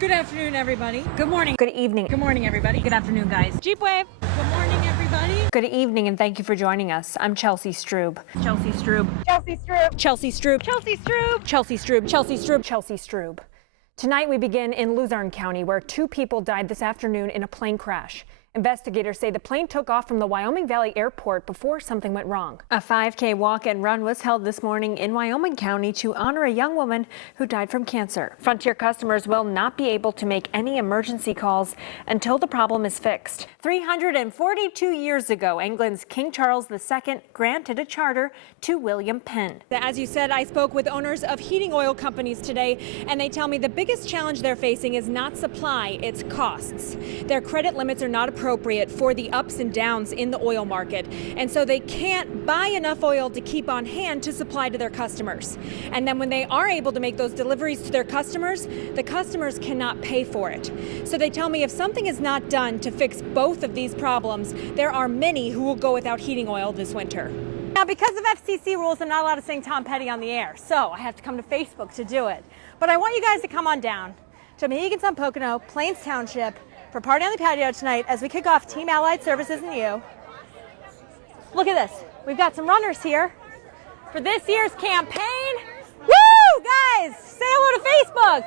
Good afternoon, everybody. Good morning. Good evening. Good morning, everybody. Good afternoon, guys. Jeep wave. Good morning, everybody. Good evening, and thank you for joining us. I'm Chelsea Strub. Chelsea Strub. Chelsea Strub. Chelsea Strub. Chelsea Strub. Chelsea Strub. Chelsea Strub. Chelsea Strub. Tonight we begin in Luzerne County, where 2 people died this afternoon in a plane crash. Investigators say the plane took off from the Wyoming Valley Airport before something went wrong. A 5K walk and run was held this morning in Wyoming County to honor a young woman who died from cancer. Frontier customers will not be able to make any emergency calls until the problem is fixed. 342 years ago, England's King Charles II granted a charter to William Penn. As you said, I spoke with owners of heating oil companies today, and they tell me the biggest challenge they're facing is not supply, it's costs. Their credit limits are not appropriate for the ups and downs in the oil market, and so they can't buy enough oil to keep on hand to supply to their customers. And then when they are able to make those deliveries to their customers, the customers cannot pay for it. So they tell me if something is not done to fix both of these problems, there are many who will go without heating oil this winter. Now, because of FCC rules, I'm not allowed to sing Tom Petty on the air, so I have to come to Facebook to do it. But I want you guys to come on down to Mohegan-Sun-Pocono, Plains Township, for Party on the Patio tonight as we kick off Team Allied Services and you. Look at this. We've got some runners here for this year's campaign. Woo, guys! Say hello to Facebook!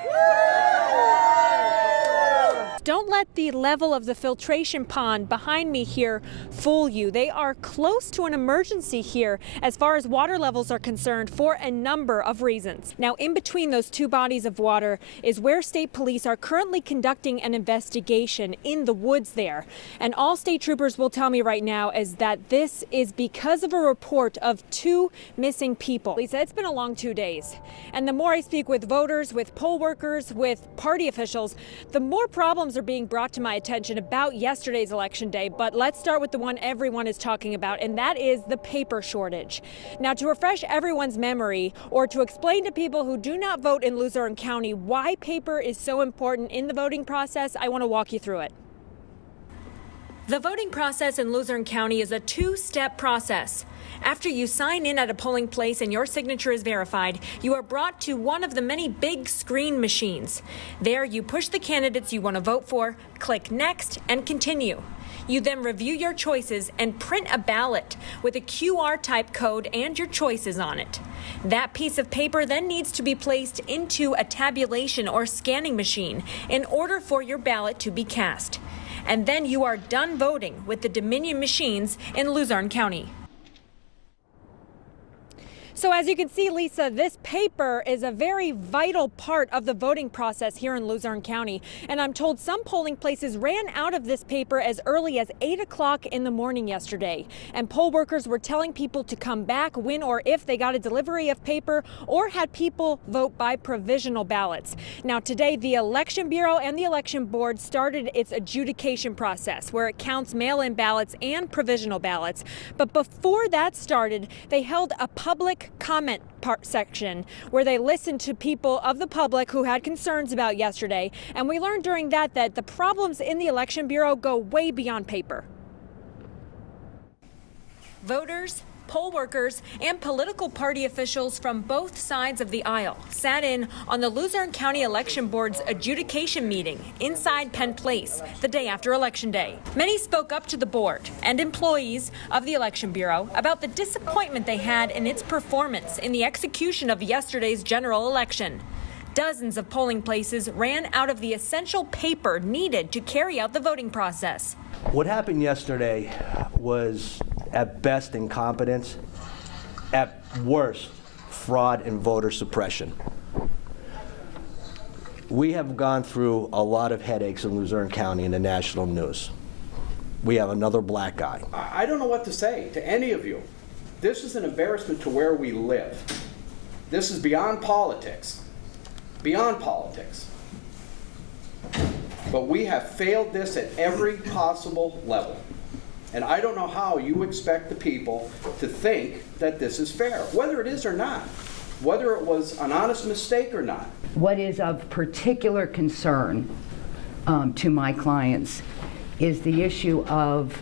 Don't let the level of the filtration pond behind me here fool you. They are close to an emergency here as far as water levels are concerned for a number of reasons. Now, in between those 2 bodies of water is where state police are currently conducting an investigation in the woods there. And all state troopers will tell me right now is that this is because of a report of 2 missing people. Lisa, it's been a long 2 days. And the more I speak with voters, with poll workers, with party officials, the more problems are being brought to my attention about yesterday's election day. But let's start with the one everyone is talking about, and that is the paper shortage. Now, to refresh everyone's memory, or to explain to people who do not vote in Luzerne County why paper is so important in the voting process, I want to walk you through it. The voting process in Luzerne County is a 2-step process. After you sign in at a polling place and your signature is verified, you are brought to one of the many big screen machines. There you push the candidates you want to vote for, click Next, and continue. You then review your choices and print a ballot with a QR type code and your choices on it. That piece of paper then needs to be placed into a tabulation or scanning machine in order for your ballot to be cast. And then you are done voting with the Dominion machines in Luzerne County. So as you can see, Lisa, this paper is a very vital part of the voting process here in Luzerne County. And I'm told some polling places ran out of this paper as early as 8 o'clock in the morning yesterday. And poll workers were telling people to come back when or if they got a delivery of paper or had people vote by provisional ballots. Now today, the Election Bureau and the Election Board started its adjudication process where it counts mail-in ballots and provisional ballots. But before that started, they held a public comment section where they listened to people of the public who had concerns about yesterday. And we learned during that the problems in the Election Bureau go way beyond paper. Voters, poll workers, and political party officials from both sides of the aisle sat in on the Luzerne County Election Board's adjudication meeting inside Penn Place the day after Election Day. Many spoke up to the board and employees of the Election Bureau about the disappointment they had in its performance in the execution of yesterday's general election. Dozens of polling places ran out of the essential paper needed to carry out the voting process. What happened yesterday was, at best, incompetence, at worst, fraud and voter suppression. We have gone through a lot of headaches in Luzerne County in the national news. We have another black eye. I don't know what to say to any of you. This is an embarrassment to where we live. This is beyond politics. Beyond politics. But we have failed this at every possible level. And I don't know how you expect the people to think that this is fair, whether it is or not, whether it was an honest mistake or not. What is of particular concern to my clients is the issue of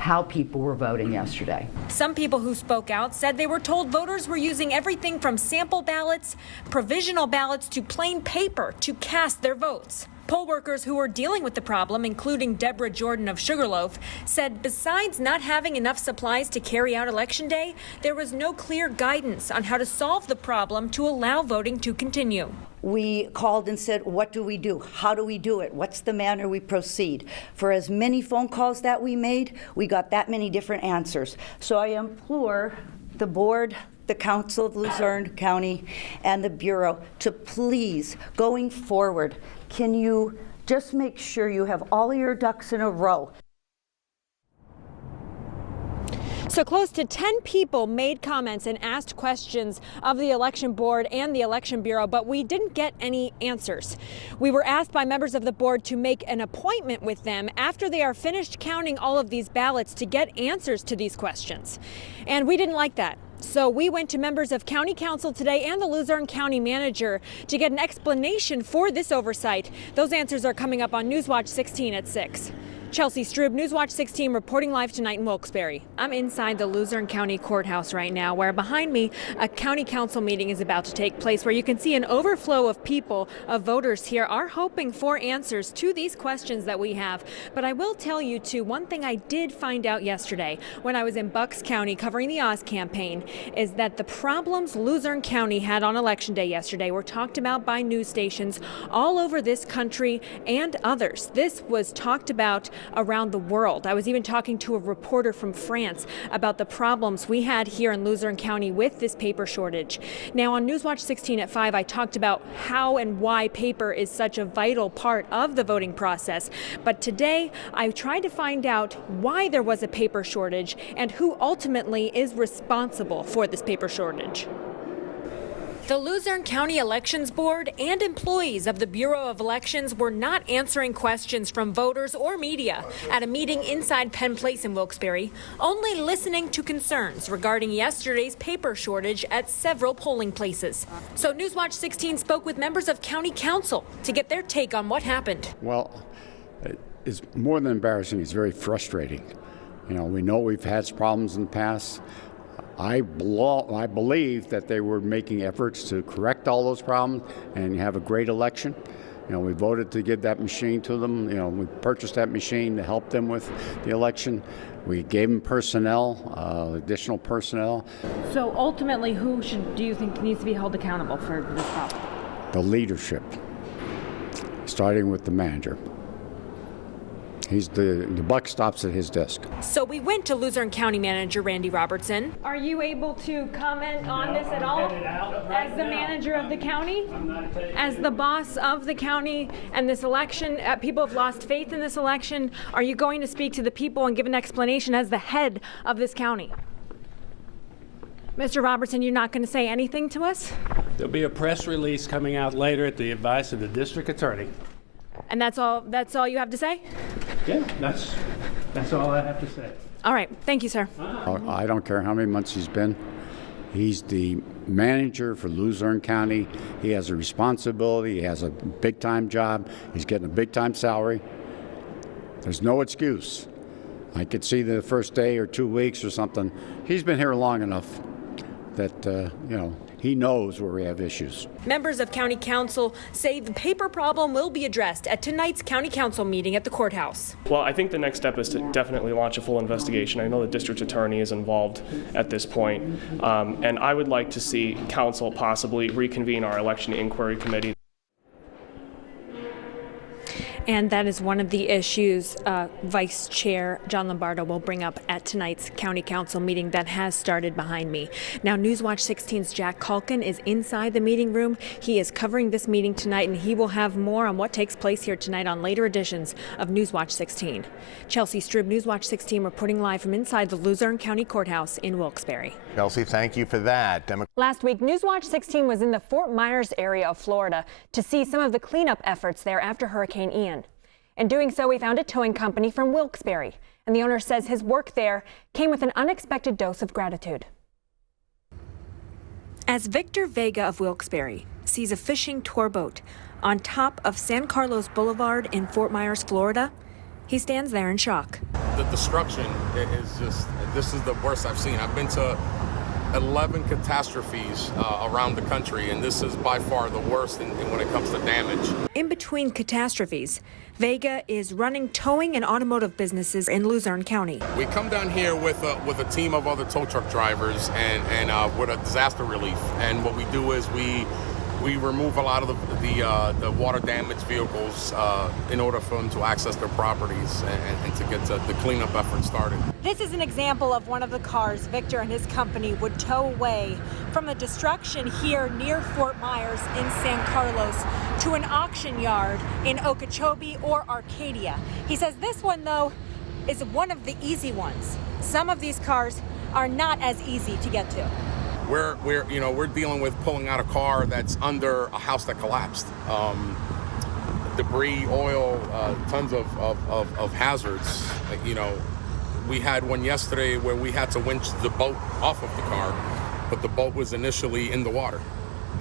how people were voting yesterday. Some people who spoke out said they were told voters were using everything from sample ballots, provisional ballots to plain paper to cast their votes. Poll workers who were dealing with the problem, including Deborah Jordan of Sugarloaf, said besides not having enough supplies to carry out Election Day, there was no clear guidance on how to solve the problem to allow voting to continue. We called and said, what do we do? How do we do it? What's the manner we proceed? For as many phone calls that we made, we got that many different answers. So I implore the board, the Council of Luzerne County, and the Bureau to please, going forward, can you just make sure you have all of your ducks in a row? So close to 10 people made comments and asked questions of the election board and the election bureau, but we didn't get any answers. We were asked by members of the board to make an appointment with them after they are finished counting all of these ballots to get answers to these questions. And we didn't like that. So we went to members of County Council today and the Luzerne County Manager to get an explanation for this oversight. Those answers are coming up on Newswatch 16 at 6. Chelsea Strub, Newswatch 16, reporting live tonight in Wilkes-Barre. I'm inside the Luzerne County Courthouse right now, where behind me a county council meeting is about to take place, where you can see an overflow of people, of voters here are hoping for answers to these questions that we have. But I will tell you, too, one thing I did find out yesterday when I was in Bucks County covering the Oz campaign is that the problems Luzerne County had on Election Day yesterday were talked about by news stations all over this country and others. This was talked about around the world. I was even talking to a reporter from France about the problems we had here in Luzerne County with this paper shortage. Now on Newswatch 16 at 5, I talked about how and why paper is such a vital part of the voting process. But today I tried to find out why there was a paper shortage and who ultimately is responsible for this paper shortage. The Luzerne County Elections Board and employees of the Bureau of Elections were not answering questions from voters or media at a meeting inside Penn Place in Wilkes-Barre, only listening to concerns regarding yesterday's paper shortage at several polling places. So Newswatch 16 spoke with members of County Council to get their take on what happened. Well, it's more than embarrassing. It's very frustrating. You know, we know we've had problems in the past. I believe that they were making efforts to correct all those problems and have a great election. You know, we voted to give that machine to them. You know, we purchased that machine to help them with the election. We gave them personnel, additional personnel. So ultimately, who do you think needs to be held accountable for this problem? The leadership, starting with the manager. The buck stops at his desk. So we went to Luzerne County Manager Randy Robertson. Are you able to comment on this at all? As the manager of the county? As the boss of the county and this election, people have lost faith in this election. Are you going to speak to the people and give an explanation as the head of this county? Mr. Robertson, you're not going to say anything to us? There'll be a press release coming out later at the advice of the district attorney. And that's all you have to say? Yeah, that's all I have to say. All right. Thank you, sir. I don't care how many months he's been. He's the manager for Luzerne County. He has a responsibility. He has a big-time job. He's getting a big-time salary. There's no excuse. I could see the first day or 2 weeks or something. He's been here long enough that, he knows where we have issues. Members of County Council say the paper problem will be addressed at tonight's County Council meeting at the courthouse. Well, I think the next step is to definitely launch a full investigation. I know the district attorney is involved at this point, and I would like to see council possibly reconvene our election inquiry committee. And that is one of the issues Vice Chair John Lombardo will bring up at tonight's County Council meeting that has started behind me. Now, Newswatch 16's Jack Culkin is inside the meeting room. He is covering this meeting tonight, and he will have more on what takes place here tonight on later editions of Newswatch 16. Chelsea Strub, Newswatch 16, reporting live from inside the Luzerne County Courthouse in Wilkes-Barre. Chelsea, thank you for that. Last week, Newswatch 16 was in the Fort Myers area of Florida to see some of the cleanup efforts there after Hurricane Ian. In doing so, we found a towing company from Wilkes-Barre, and the owner says his work there came with an unexpected dose of gratitude. As Victor Vega of Wilkes-Barre sees a fishing tour boat on top of San Carlos Boulevard in Fort Myers, Florida, He stands there in shock. The destruction is just, this is the worst I've seen. I've been to 11 catastrophes around the country, and this is by far the worst when it comes to damage. In between catastrophes, Vega is running towing and automotive businesses in Luzerne County. We come down here with a team of other tow truck drivers and with a disaster relief. And what we do is we remove a lot of the water damaged vehicles in order for them to access their properties and to get the cleanup effort started. This is an example of one of the cars Victor and his company would tow away from the destruction here near Fort Myers in San Carlos to an auction yard in Okeechobee or Arcadia. He says this one, though, is one of the easy ones. Some of these cars are not as easy to get to. We're dealing with pulling out a car that's under a house that collapsed. Debris, oil, tons of hazards. We had one yesterday where we had to winch the boat off of the car, but the boat was initially in the water.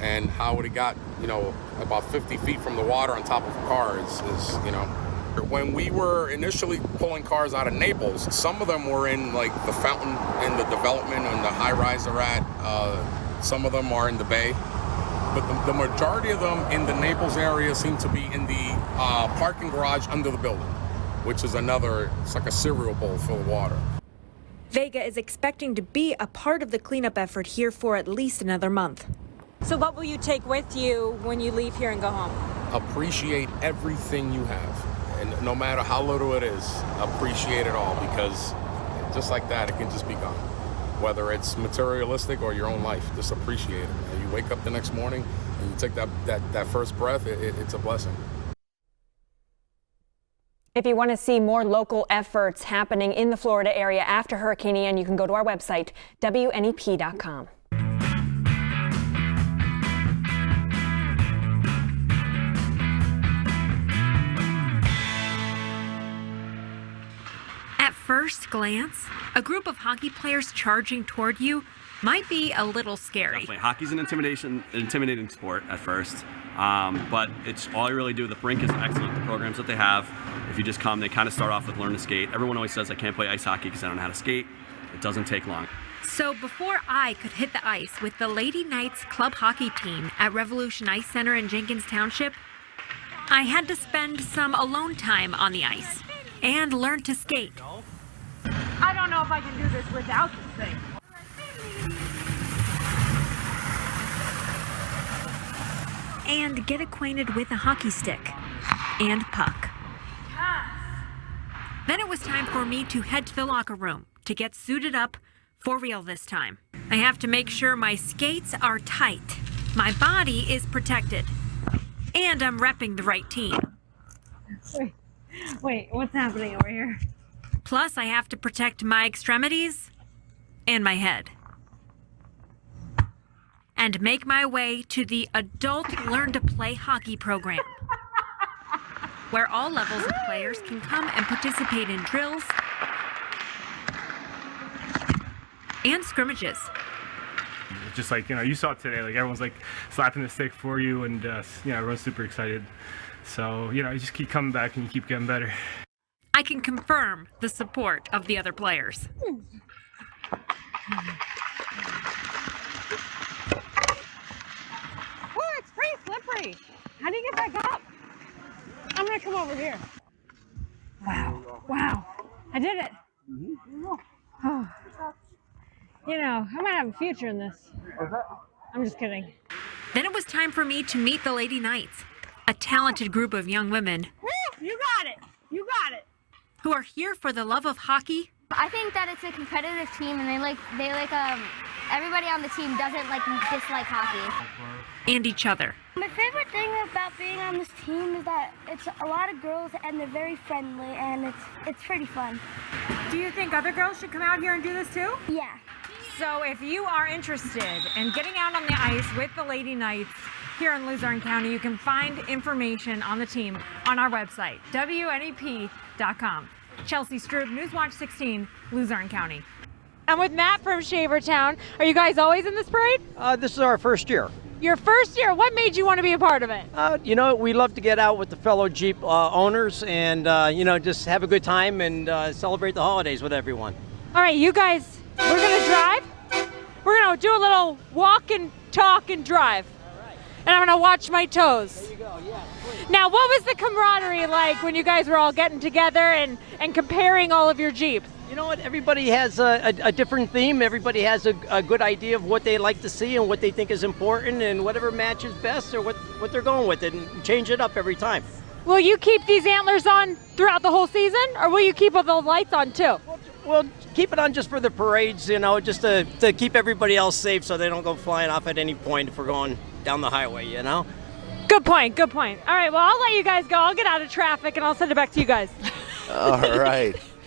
And how it got, about 50 feet from the water on top of a car is. When we were initially pulling cars out of Naples, some of them were in like the fountain in the development and the high rise they're at. Some of them are in the bay. But the majority of them in the Naples area seem to be in the parking garage under the building, which is it's like a cereal bowl full of water. Vega is expecting to be a part of the cleanup effort here for at least another month. So what will you take with you when you leave here and go home? Appreciate everything you have. And no matter how little it is, appreciate it all, because just like that, it can just be gone. Whether it's materialistic or your own life, just appreciate it. And you wake up the next morning and you take that first breath, it's a blessing. If you want to see more local efforts happening in the Florida area after Hurricane Ian, you can go to our website, WNEP.com. At first glance, a group of hockey players charging toward you might be a little scary. Definitely. Hockey's an intimidating sport at first, but it's all you really do. The rink is excellent. The programs that they have, if you just come, they kind of start off with learn to skate. Everyone always says I can't play ice hockey because I don't know how to skate. It doesn't take long. So before I could hit the ice with the Lady Knights club hockey team at Revolution Ice Center in Jenkins Township, I had to spend some alone time on the ice and learn to skate. I don't know if I can do this without this thing. And get acquainted with a hockey stick and puck. Then it was time for me to head to the locker room to get suited up for real this time. I have to make sure my skates are tight, my body is protected, and I'm repping the right team. Wait, what's happening over here? Plus, I have to protect my extremities and my head. And make my way to the Adult Learn to Play hockey program, where all levels of players can come and participate in drills and scrimmages. Just like, you saw it today, like everyone's like slapping the stick for you, and everyone's super excited. So, you just keep coming back and you keep getting better. I can confirm the support of the other players. Oh, it's pretty slippery. How do you get back up? I'm gonna come over here. Wow, I did it. Oh. I might have a future in this. I'm just kidding. Then it was time for me to meet the Lady Knights, a talented group of young women. You got it. You got it. Who are here for the love of hockey. I think that it's a competitive team, and they like everybody on the team doesn't dislike hockey. And each other. My favorite thing about being on this team is that it's a lot of girls and they're very friendly, and it's pretty fun. Do you think other girls should come out here and do this too? Yeah. So if you are interested in getting out on the ice with the Lady Knights here in Luzerne County, you can find information on the team on our website, WNEP.com. Chelsea Strub, Newswatch 16, Luzerne County. I'm with Matt from Shavertown. Are you guys always in this parade? This is our first year. Your first year, what made you want to be a part of it? You know, we love to get out with the fellow Jeep owners and, you know, just have a good time and celebrate the holidays with everyone. All right, you guys, we're going to drive. We're going to do a little walk and talk and drive. And I'm going to watch my toes. There you go, yeah. Now, what was the camaraderie like when you guys were all getting together and comparing all of your Jeep? You know what? Everybody has a different theme. Everybody has a good idea of what they like to see and what they think is important, and whatever matches best or what they're going with, and change it up every time. Will you keep these antlers on throughout the whole season, or will you keep all the lights on too? Well, keep it on just for the parades, you know, just to keep everybody else safe so they don't go flying off at any point if we're going down the highway, you know? Good point, good point. All right, well, I'll let you guys go. I'll get out of traffic and I'll send it back to you guys. All right.